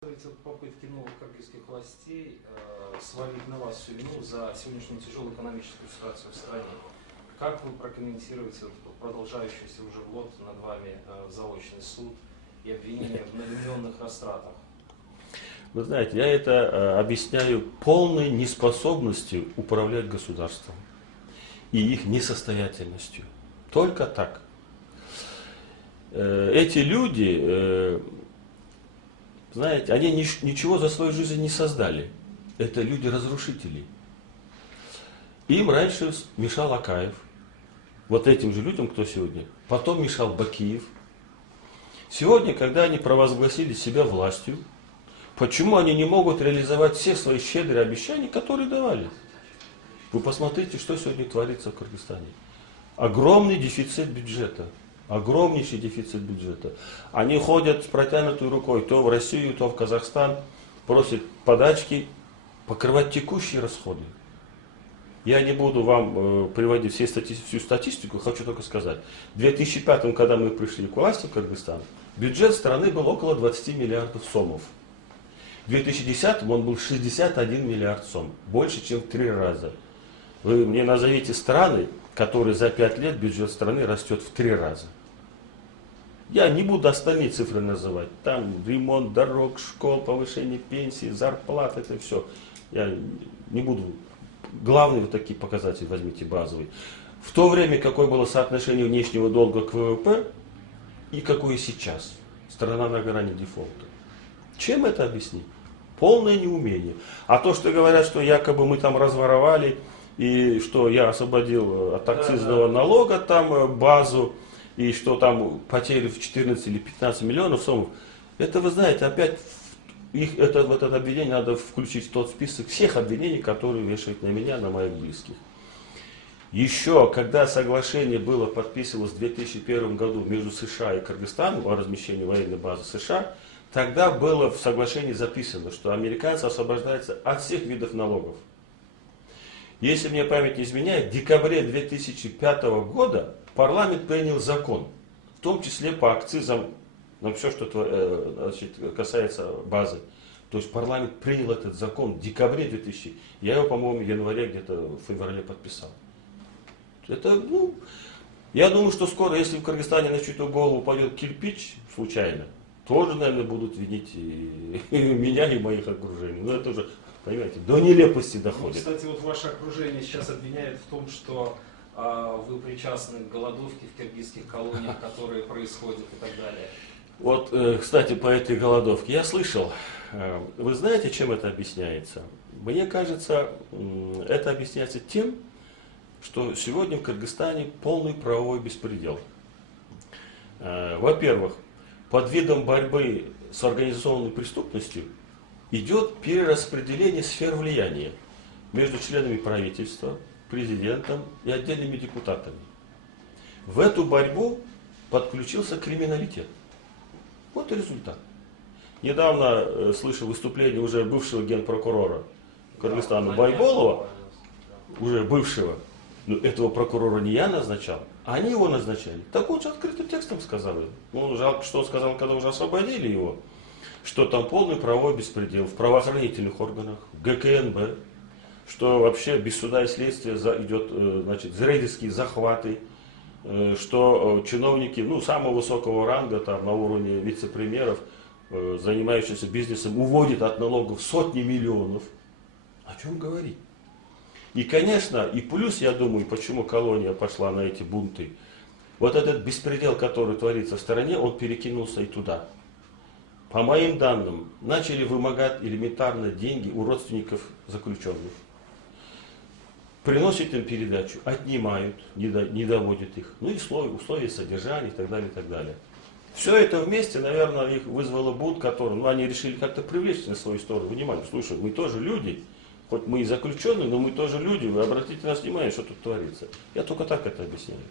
Попытки новых кыргызских властей свалить на вас всю вину за сегодняшнюю тяжелую экономическую ситуацию в стране. Как вы прокомментируете продолжающийся уже год над вами заочный суд и обвинения в многомиллионных растратах? Вы знаете, я это объясняю полной неспособностью управлять государством и их несостоятельностью. Только так. Эти люди, знаете, они ничего за свою жизнь не создали. Это люди-разрушители. Им раньше мешал Акаев. Вот этим же людям, кто сегодня. Потом мешал Бакиев. Сегодня, когда они провозгласили себя властью, почему они не могут реализовать все свои щедрые обещания, которые давали? Вы посмотрите, что сегодня творится в Кыргызстане. Огромный дефицит бюджета. Огромнейший дефицит бюджета. Они ходят с протянутой рукой то в Россию, то в Казахстан, просят подачки, покрывать текущие расходы. Я не буду вам приводить всю статистику, хочу только сказать. В 2005, когда мы пришли к власти в Кыргызстан, бюджет страны был около 20 миллиардов сомов. В 2010 он был 61 миллиард сом, больше, чем в 3 раза. Вы мне назовите страны, которые за 5 лет бюджет страны растет в 3 раза. Я не буду остальные цифры называть. Там ремонт дорог, школ, повышение пенсий, зарплат, это все. Я не буду. Главные вот такие показатели возьмите базовые. В то время, какое было соотношение внешнего долга к ВВП и какое сейчас. Страна на грани дефолта. Чем это объяснить? Полное неумение. А то, что говорят, что якобы мы там разворовали, и что я освободил от акцизного налога там базу, и что там потери в 14 или 15 миллионов сомов, это вы знаете, опять в это обвинение надо включить в тот список всех обвинений, которые вешают на меня, на моих близких. Еще, когда соглашение было подписано в 2001 году между США и Кыргызстаном о размещении военной базы США, тогда было в соглашении записано, что американцы освобождаются от всех видов налогов. Если мне память не изменяет, в декабре 2005 года парламент принял закон, в том числе по акцизам на все, что касается базы. То есть парламент принял этот закон в декабре 2000. Я его, по-моему, в январе, где-то в феврале подписал. Это, я думаю, что скоро, если в Кыргызстане на чью-то голову упадет кирпич случайно, тоже, наверное, будут винить и меня, и моих окружений. Но это уже, понимаете, до нелепости доходит. Кстати, вот ваше окружение сейчас обвиняет в том, что вы причастны к голодовке в киргизских колониях, которые происходят и так далее. Вот, кстати, по этой голодовке я слышал. Вы знаете, чем это объясняется? Мне кажется, это объясняется тем, что сегодня в Кыргызстане полный правовой беспредел. Во-первых, под видом борьбы с организованной преступностью идет перераспределение сфер влияния между членами правительства, президентом и отдельными депутатами. В эту борьбу подключился криминалитет. Вот и результат. Недавно слышал выступление уже бывшего генпрокурора Кыргызстана Байболова, уже бывшего, но этого прокурора не я назначал, а они его назначали. Так он же открытым текстом сказал. Он жалко, что он сказал, когда уже освободили его, что там полный правовой беспредел в правоохранительных органах, в ГКНБ, что вообще без суда и следствия идет, значит, рейдерские захваты, что чиновники, самого высокого ранга, там, на уровне вице-премьеров, занимающиеся бизнесом, уводят от налогов сотни миллионов. О чем говорить? И, конечно, и плюс, я думаю, почему колония пошла на эти бунты, вот этот беспредел, который творится в стране, он перекинулся и туда. По моим данным, начали вымогать элементарно деньги у родственников заключенных. Приносят им передачу, отнимают, не доводят их. Ну и условия содержания и так далее, и так далее. Все это вместе, наверное, их вызвало бунт, который, они решили как-то привлечь на свою сторону. Внимание, слушай, мы тоже люди, хоть мы и заключенные, но мы тоже люди, вы обратите на нас внимание, что тут творится. Я только так это объясняю.